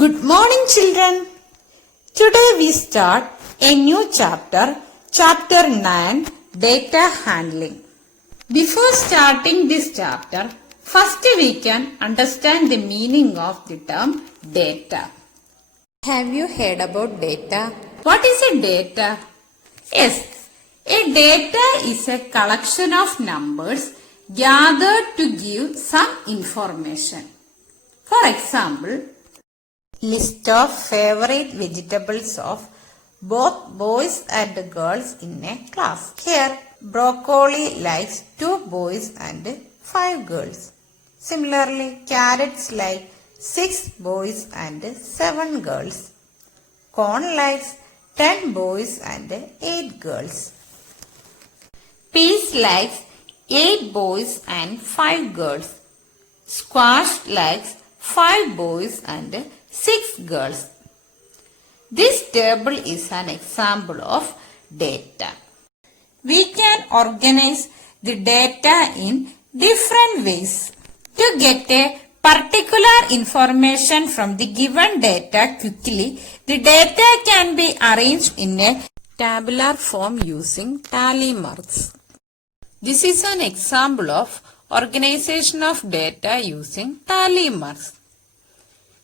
Good morning, children. Today we start a new chapter, chapter 9, data handling. Before starting this chapter, first we can understand the meaning of the term data. Have you heard about data? What is a data? Yes, a data is a collection of numbers gathered to give some information. For example, list of favorite vegetables of both boys and girls in a class. Here, broccoli likes 2 boys and 5 girls. Similarly, carrots like 6 boys and 7 girls. Corn likes 10 boys and 8 girls. Peas likes 8 boys and 5 girls. Squash likes 5 boys and 6 girls. This table is an example of data. We can organize the data in different ways. To get a particular information from the given data quickly, the data can be arranged in a tabular form using tally marks. This is an example of organization of data using tally marks.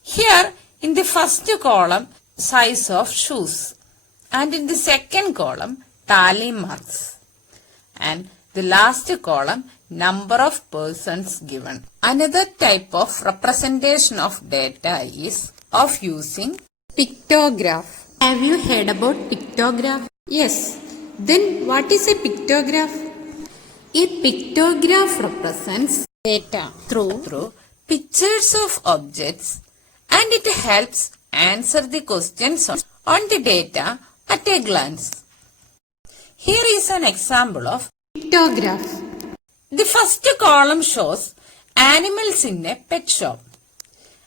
Here, in the first column, size of shoes, and in the second column, tally marks, and the last column, number of persons given. Another type of representation of data is of using pictograph. Have you heard about pictograph? Yes. Then what is a pictograph? A pictograph represents data through pictures of objects, and it helps answer the questions on the data at a glance. Here is an example of pictograph. The first column shows animals in a pet shop,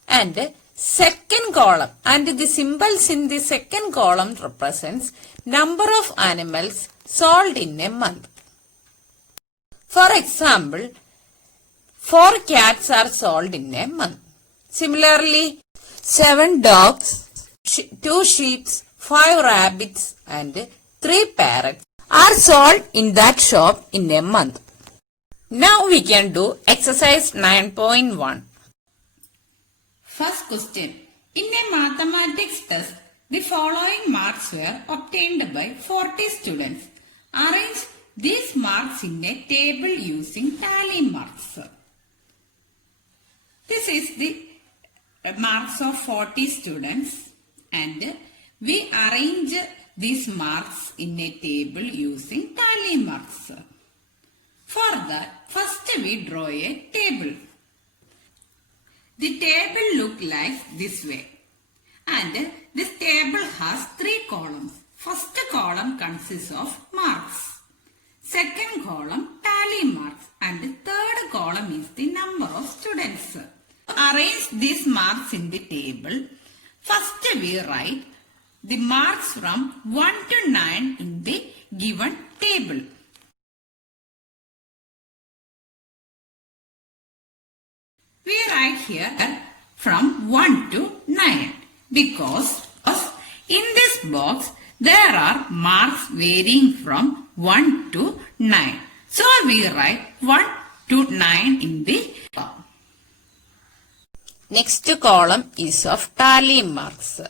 and second column and the symbols in the second column represents number of animals sold in a month. For example, 4 cats are sold in a month. Similarly, 7 dogs, 2 sheep, 5 rabbits and 3 parrots are sold in that shop in a month. Now we can do exercise 9.1. First question. In a mathematics test, the following marks were obtained by 40 students. Arrange these marks in a table using tally marks. This is the marks of 40 students, and we arrange these marks in a table using tally marks. For that, first we draw a table. The table looks like this way, and this table has 3 columns. First column consists of marks, second column tally marks, and third column is the number of students. Arrange these marks in the table. First we write the marks from 1 to 9 in the given table. We write here from 1 to 9 because in this box there are marks varying from 1 to 9. So we write 1 to 9 in the box. Next column is of tally marks.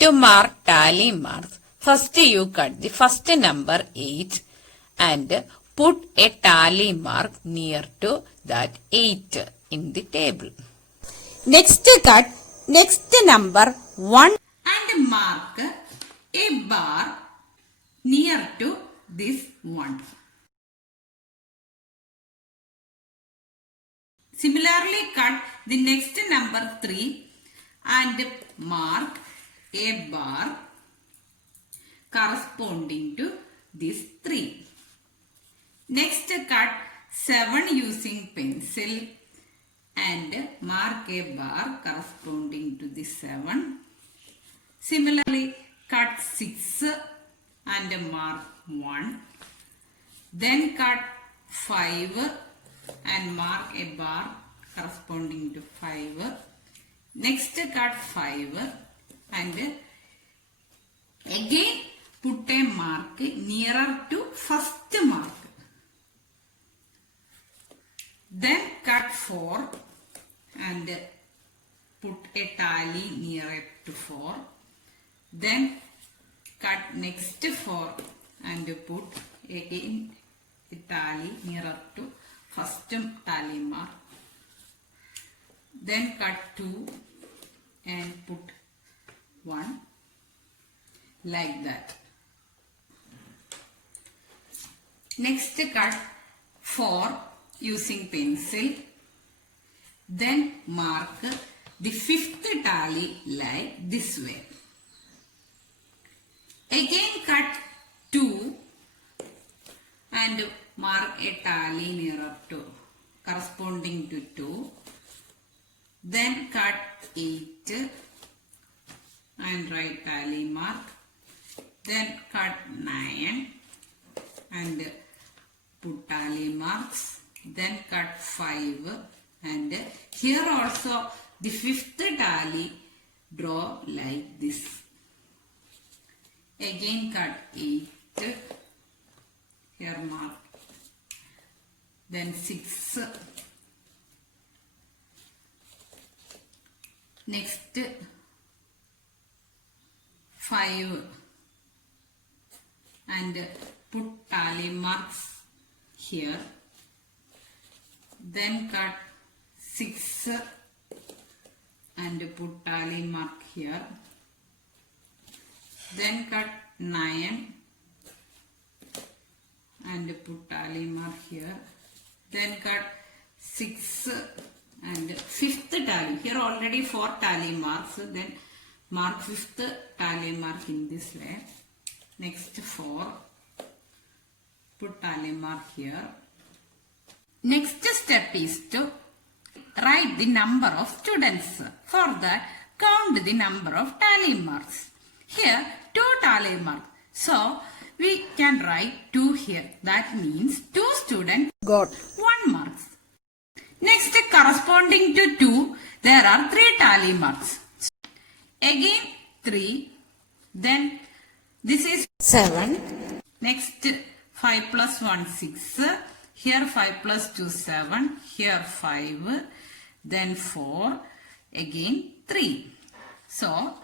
To mark tally marks, first you cut the first number 8 and put a tally mark near to that 8 in the table. Next cut next number 1 and mark a bar near to this 1. Similarly, cut the next number 3 and mark a bar corresponding to this 3. Next, cut 7 using pencil and mark a bar corresponding to the 7. Similarly, cut 6 and mark 1. Then cut 5 and mark a bar corresponding to 5. Next cut 5 and again put a mark nearer to first mark. Then cut 4 and put a tally nearer to 4. Then cut next 4 and put again a tally nearer to first tally mark. Then cut 2 and put 1 like that. Next cut 4 using pencil. Then mark the fifth tally like this way. Again cut 2 and mark a tally nearer to corresponding to 2. Then cut 8 and write tally mark. Then cut 9 and put tally marks. Then cut 5 and here also the fifth tally draw like this. Again cut 8, here mark. Then 6. Next 5 and put tally marks here. Then cut 6 and put tally mark here. Then cut 9 and put tally mark here. Then cut 6 and fifth tally. Here already 4 tally marks. Then mark fifth tally mark in this way. Next 4. Put tally mark here. Next step is to write the number of students. For that, count the number of tally marks. Here 2 tally marks. So we can write 2 here. That means 2 students got 1 marks. Next, corresponding to 2, there are 3 tally marks. Again 3. Then this is 7. Next 5 plus 1 6. Here 5 plus 2 7. Here 5. Then 4. Again 3. So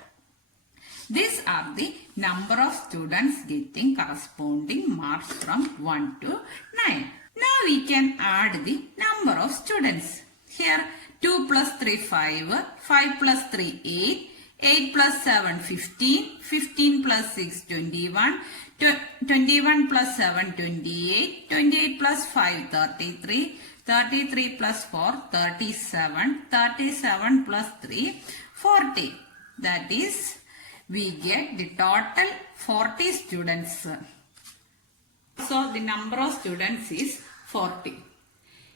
these are the number of students getting corresponding marks from 1 to 9. Now we can add the number of students. Here 2 plus 3 5, 5 plus 3 8, 8 plus 7 15, 15 plus 6 21, 21 plus 7 28, 28 plus 5 33, 33 plus 4 37, 37 plus 3 40. That is, we get the total 40 students. So the number of students is 40.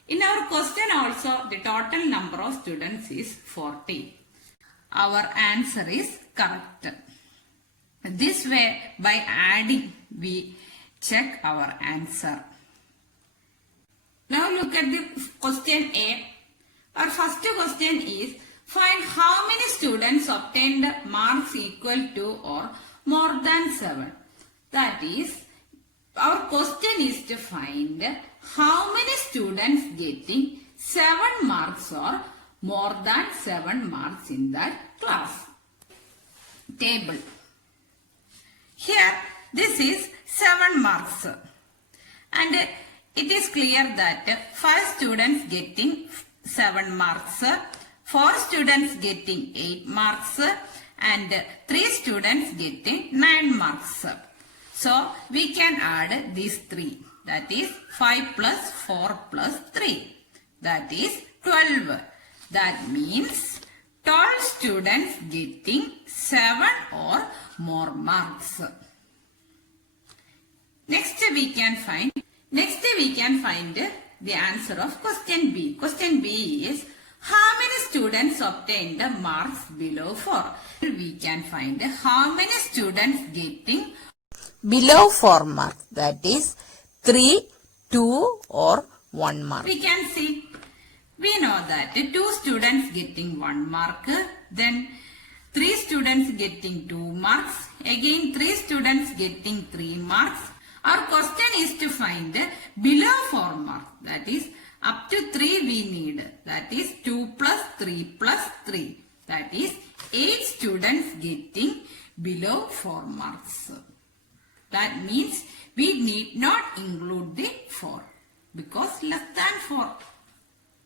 In our question also, the total number of students is 40. Our answer is correct. This way, by adding, we check our answer. Now look at the question A. Our first question is, find how many students obtained marks equal to or more than 7. That is, our question is to find how many students getting 7 marks or more than 7 marks in that class. Table. Here, this is 7 marks. And it is clear that 5 students getting 7 marks, 4 students getting 8 marks, and 3 students getting 9 marks. So, we can add these 3. That is 5 plus 4 plus 3. That is 12. That means 12 students getting 7 or more marks. Next we can find the answer of question B. Question B is, how many students obtained the marks below 4? We can find how many students getting below 4 marks. That is 3, 2 or 1 mark. We can see. We know that 2 students getting 1 mark, Then 3 students getting 2 marks. Again 3 students getting 3 marks. Our question is to find below 4 marks. That is up to 3 we need. That is 2 plus 3 plus 3. That is 8 students getting below 4 marks. That means we need not include the 4 because less than 4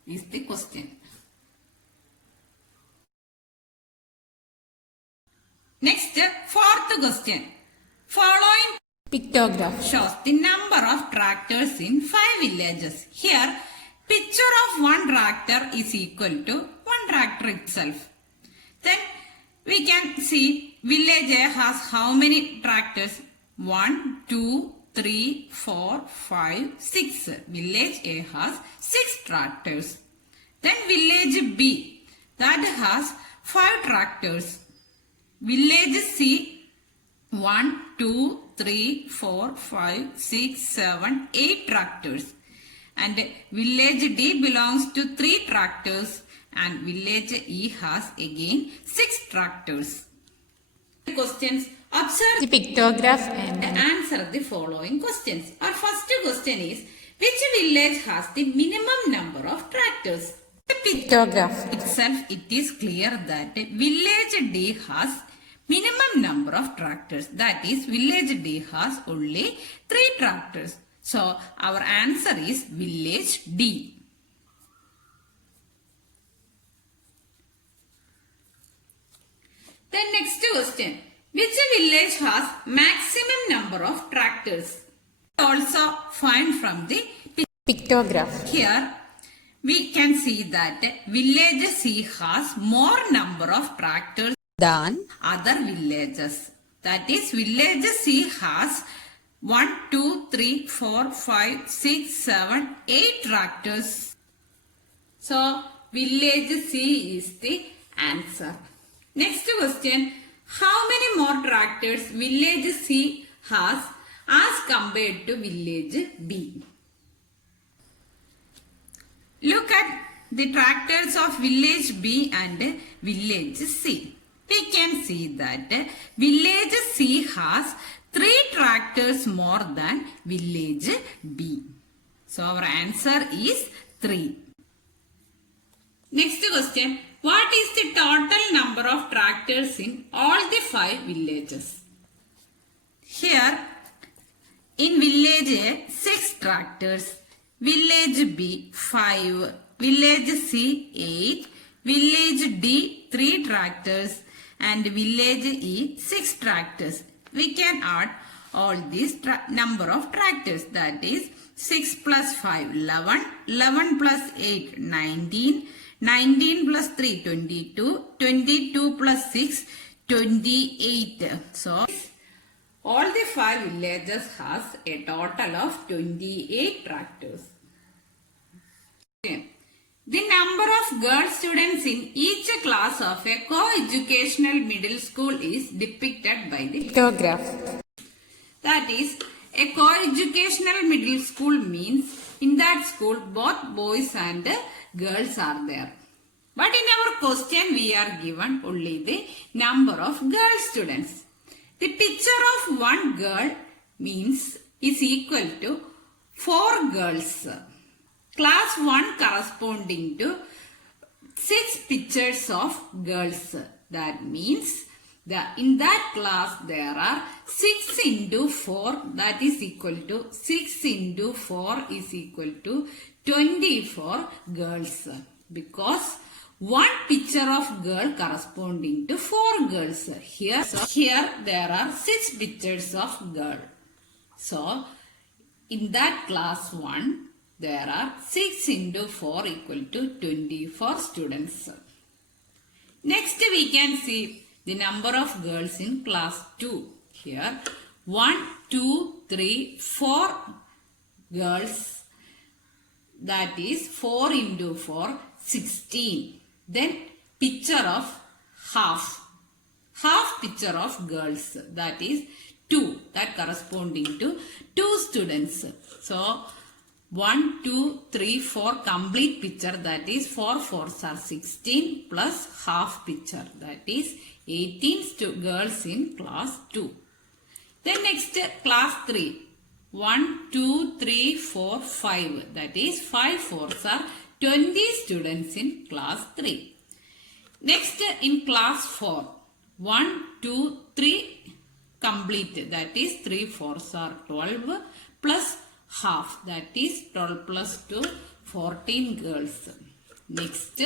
is the question. Next, fourth question. Following Pictograph. shows the number of tractors in 5 villages. Here, picture of one tractor is equal to one tractor itself. Then we can see village A has how many tractors? 1, 2, 3, 4, 5, 6. Village A has 6 tractors. Then village B that has 5 tractors. Village C 1, 2, 3, 4, 5, 6, 7, 8 tractors. And village D belongs to 3 tractors and village E has again 6 tractors. Questions. Observe The pictograph and answer the following questions. Our first question is, which village has the minimum number of tractors? The pictograph. itself it is clear that village D has minimum number of tractors. That is village D has only 3 tractors. So our answer is village D. Then next question. Which village has maximum number of tractors? Also find from the Pictograph. here we can see that village C has more number of tractors than other villages. That is village C has 1, 2, 3, 4, 5, 6, 7, 8 tractors. So village C is the answer. Next question. How many more tractors village C has as compared to village B? Look at the tractors of village B and village C. We can see that village C has 3 tractors more than village B. So our answer is 3. Next question. What is the total number of tractors in all the 5 villages? Here, in village A, 6 tractors, village B, 5, village C, 8, village D, 3 tractors, and village E, 6 tractors. We can add all these number of tractors. That is 6 plus 5, 11, 11 plus 8, 19, 19 plus 3, 22, 22 plus 6, 28. So, all the 5 villages has a total of 28 tractors. Okay. The number of girl students in each class of a co-educational middle school is depicted by the pictograph. That is, a co-educational middle school means in that school both boys and girls are there. But in our question we are given only the number of girl students. The picture of one girl means is equal to 4 girls. Class 1 corresponding to 6 pictures of girls. That means in that class there are 6 into 4, that is equal to 6 into 4 is equal to 24 girls. Because one picture of girl corresponding to 4 girls. Here there are 6 pictures of girl. So in that class 1 there are 6 into 4 equal to 24 students. Next we can see the number of girls in class 2. Here 1, 2, 3, 4 girls. That is 4 into 4, 16. Then picture of half picture of girls, that is 2, that corresponding to 2 students. So 1, 2, 3, 4 complete picture, that is 4 4s are 16 plus half picture, that is 18 girls in class 2. Then next class 3. 1, 2, 3, 4, 5. That is 5 4s are 20 students in class 3. Next in class 4. 1, 2, 3 complete. That is 3 4s are 12 plus half. That is 12 plus 2, 14 girls. Next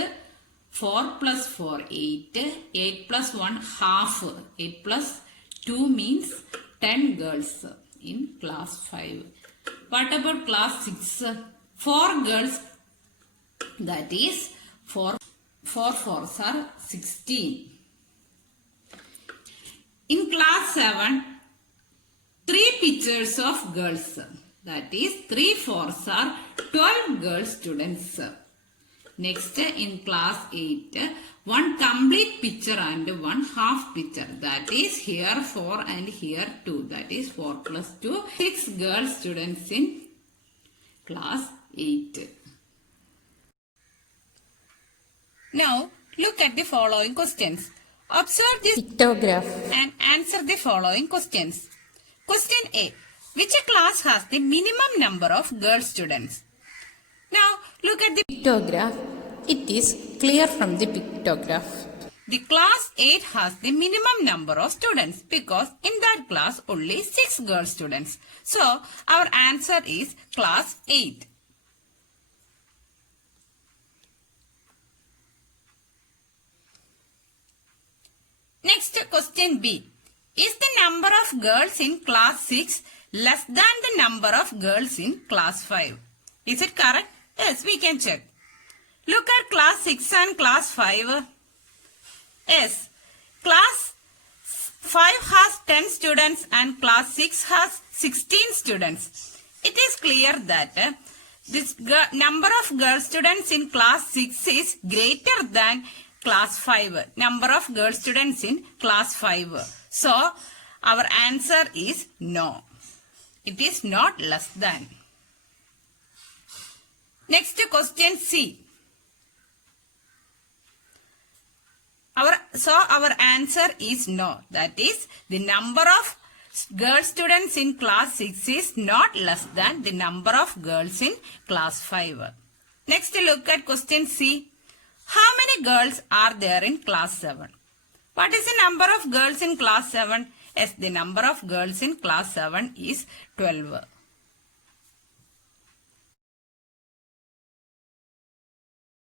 4 plus 4, 8. 8 plus 1, half. 8 plus 2 means 10 girls in class 5. What about class 6? 4 girls, that is 4 4s are 16. In class 7, 3 pictures of girls, that is 3 4s are 12 girl students. Next in class 8, 1 complete picture and 1 half picture, that is here 4 and here 2, that is 4 plus 2, 6 girl students in class 8. Now look at the following questions. Observe this Pictograph. and answer the following questions. Question A. Which class has the minimum number of girl students? Now look at the Pictograph. It is clear from the pictograph. The class 8 has the minimum number of students because in that class only 6 girl students. So our answer is class 8. Next question B. Is the number of girls in class 6 less than the number of girls in class 5? Is it correct? Yes, we can check. Look at class 6 and class 5. Yes, class 5 has 10 students and class 6 has 16 students. It is clear that this number of girl students in class 6 is greater than class 5. Number of girl students in class 5. So, our answer is no. It is not less than. Next question C. Our answer is no. That is, the number of girl students in class 6 is not less than the number of girls in class 5. Next, look at question C. How many girls are there in class 7? What is the number of girls in class 7? Yes, the number of girls in class 7 is 12.